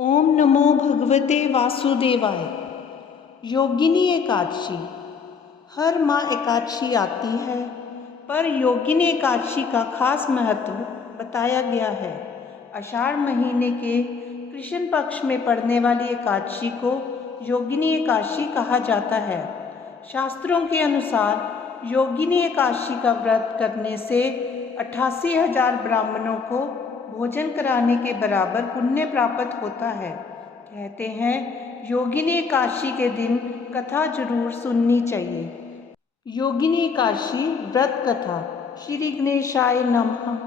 ओम नमो भगवते वासुदेवाय। योगिनी एकादशी। हर माह एकादशी आती है, पर योगिनी एकादशी का खास महत्व बताया गया है। आषाढ़ महीने के कृष्ण पक्ष में पड़ने वाली एकादशी को योगिनी एकादशी कहा जाता है। शास्त्रों के अनुसार योगिनी एकादशी का व्रत करने से 88,000 ब्राह्मणों को भोजन कराने के बराबर पुण्य प्राप्त होता है। कहते हैं योगिनी एकादशी के दिन कथा जरूर सुननी चाहिए। योगिनी एकादशी व्रत कथा। श्री गणेशाय नमः।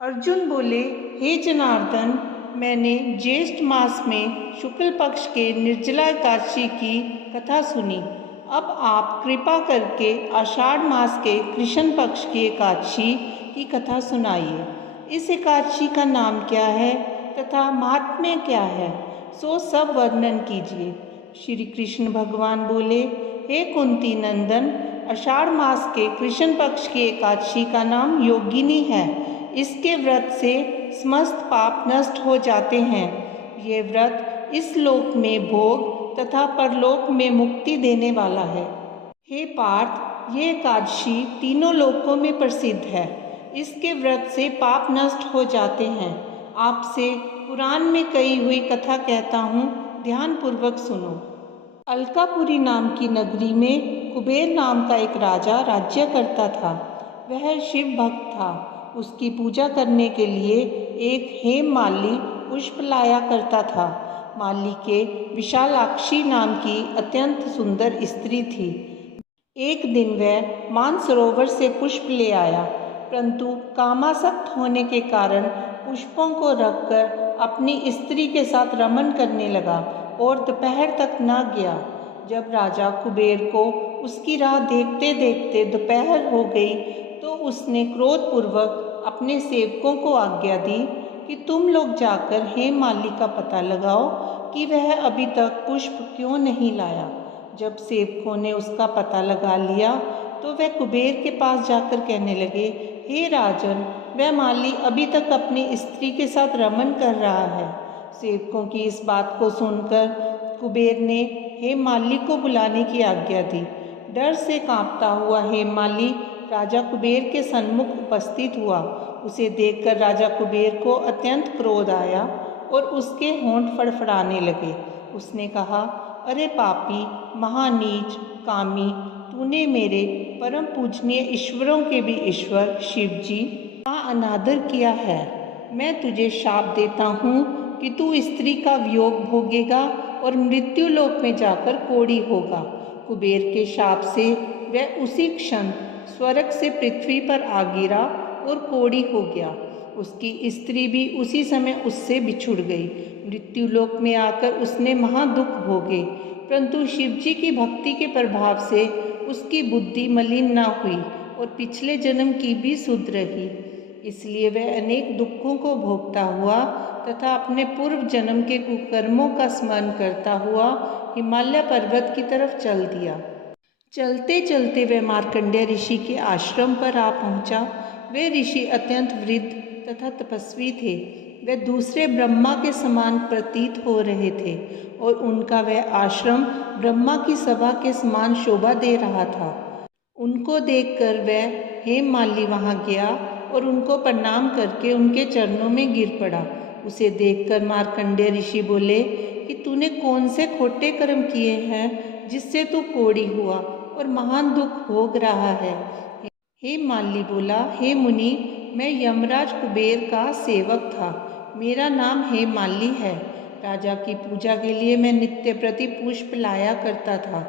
अर्जुन बोले, हे जनार्दन, मैंने ज्येष्ठ मास में शुक्ल पक्ष के निर्जला एकादशी की कथा सुनी। अब आप कृपा करके आषाढ़ मास के कृष्ण पक्ष की एकादशी की कथा सुनाइए। इस एकादशी का नाम क्या है तथा महात्म्य क्या है, सो सब वर्णन कीजिए। श्री कृष्ण भगवान बोले, हे कुंती नंदन, आषाढ़ मास के कृष्ण पक्ष की एकादशी का नाम योगिनी है। इसके व्रत से समस्त पाप नष्ट हो जाते हैं। ये व्रत इस लोक में भोग तथा परलोक में मुक्ति देने वाला है। हे पार्थ, ये एकादशी तीनों लोकों में प्रसिद्ध है। इसके व्रत से पाप नष्ट हो जाते हैं। आपसे पुराण में कही हुई कथा कहता हूँ, ध्यानपूर्वक सुनो। अलकापुरी नाम की नगरी में कुबेर नाम का एक राजा राज्य करता था। वह शिव भक्त था। उसकी पूजा करने के लिए एक हेममाली पुष्प लाया करता था। माली के विशालाक्षी नाम की अत्यंत सुंदर स्त्री थी। एक दिन वह मानसरोवर से पुष्प ले आया, परंतु कामासक्त होने के कारण पुष्पों को रखकर अपनी स्त्री के साथ रमन करने लगा और दोपहर तक न गया। जब राजा कुबेर को उसकी राह देखते देखते दोपहर हो गई, तो उसने क्रोधपूर्वक अपने सेवकों को आज्ञा दी कि तुम लोग जाकर हेममाली का पता लगाओ कि वह अभी तक पुष्प क्यों नहीं लाया। जब सेवकों ने उसका पता लगा लिया, तो वह कुबेर के पास जाकर कहने लगे, हे राजन, वह माली अभी तक अपनी स्त्री के साथ रमन कर रहा है। सेवकों की इस बात को सुनकर कुबेर ने हेममाली को बुलाने की आज्ञा दी। डर से कांपता हुआ हेममाली राजा कुबेर के सन्मुख उपस्थित हुआ। उसे देखकर राजा कुबेर को अत्यंत क्रोध आया और उसके होंठ फड़फड़ाने लगे। उसने कहा, अरे पापी, महानीच, कामी, तूने मेरे परम पूजनीय ईश्वरों के भी ईश्वर शिव जी का अनादर किया है। मैं तुझे शाप देता हूँ कि तू स्त्री का वियोग भोगेगा और मृत्यु लोक में जाकर कोढ़ी होगा। कुबेर के शाप से वह उसी क्षण स्वर्ग से पृथ्वी पर आ गिरा और कोढ़ी हो गया। उसकी स्त्री भी उसी समय उससे बिछुड़ गई। मृत्यु लोक में आकर उसने महादुख भोगे, परंतु शिवजी की भक्ति के प्रभाव से उसकी बुद्धि मलिन न हुई और पिछले जन्म की भी सुध रही। इसलिए वह अनेक दुखों को भोगता हुआ तथा अपने पूर्व जन्म के कुकर्मों का स्मरण करता हुआ हिमालय पर्वत की तरफ चल दिया। चलते चलते वह मार्कंडेय ऋषि के आश्रम पर आ पहुंचा। वे ऋषि अत्यंत वृद्ध तथा तपस्वी थे। वे दूसरे ब्रह्मा के समान प्रतीत हो रहे थे और उनका वह आश्रम ब्रह्मा की सभा के समान शोभा दे रहा था। उनको देखकर वह हेममाली वहां गया और उनको प्रणाम करके उनके चरणों में गिर पड़ा। उसे देखकर मार्कंडेय ऋषि बोले कि तूने कौन से खोटे कर्म किए हैं जिससे तू कोढ़ी हुआ और महान दुख भोग रहा है। हेममाली बोला, हे मुनि, मैं यमराज कुबेर का सेवक था। मेरा नाम हेममाली है। राजा की पूजा के लिए मैं नित्य प्रति पुष्प लाया करता था।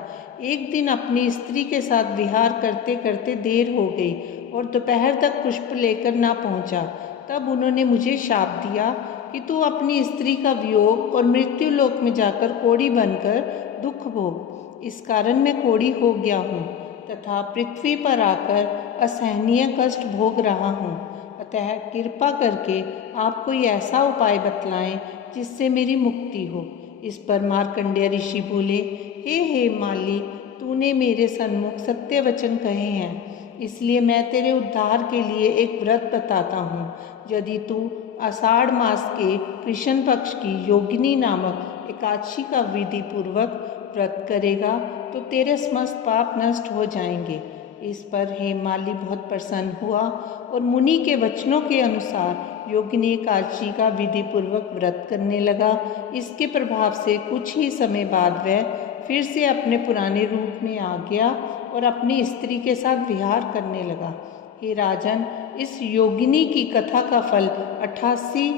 एक दिन अपनी स्त्री के साथ विहार करते करते देर हो गई और दोपहर तक पुष्प लेकर ना पहुंचा। तब उन्होंने मुझे शाप दिया कि तू अपनी स्त्री का वियोग और मृत्यु लोक में जाकर कोढ़ी बनकर दुख भोग। इस कारण मैं कोढ़ी हो गया हूँ तथा पृथ्वी पर आकर असहनीय कष्ट भोग रहा हूँ। अतः कृपा करके आप कोई ऐसा उपाय बतलाएं जिससे मेरी मुक्ति हो। इस पर मार्कंडेय ऋषि बोले, हे हेममाली, तूने मेरे सन्मुख सत्य वचन कहे हैं। इसलिए मैं तेरे उद्धार के लिए एक व्रत बताता हूँ। यदि तू आषाढ़ मास के कृष्ण पक्ष की योगिनी नामक एकादशी का विधि पूर्वक व्रत करेगा तो तेरे समस्त पाप नष्ट हो जाएंगे। इस पर हेममाली बहुत प्रसन्न हुआ और मुनि के वचनों के अनुसार योगिनी एकादशी का विधि पूर्वक व्रत करने लगा। इसके प्रभाव से कुछ ही समय बाद वह फिर से अपने पुराने रूप में आ गया और अपनी स्त्री के साथ विहार करने लगा। हे राजन, इस योगिनी की कथा का फल 88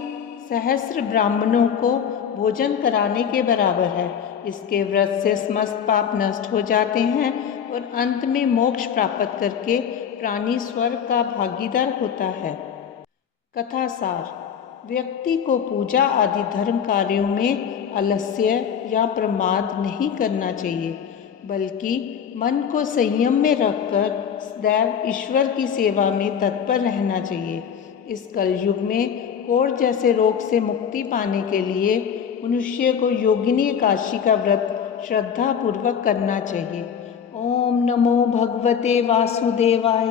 सहस्र ब्राह्मणों को भोजन कराने के बराबर है। इसके व्रत से समस्त पाप नष्ट हो जाते हैं और अंत में मोक्ष प्राप्त करके प्राणी स्वर्ग का भागीदार होता है। कथा सार: व्यक्ति को पूजा आदि धर्म कार्यों में आलस्य या प्रमाद नहीं करना चाहिए, बल्कि मन को संयम में रखकर सदैव ईश्वर की सेवा में तत्पर रहना चाहिए। इस कलयुग में कोढ़ जैसे रोग से मुक्ति पाने के लिए मनुष्य को योगिनी एकादशी का व्रत श्रद्धा पूर्वक करना चाहिए। ओम नमो भगवते वासुदेवाय।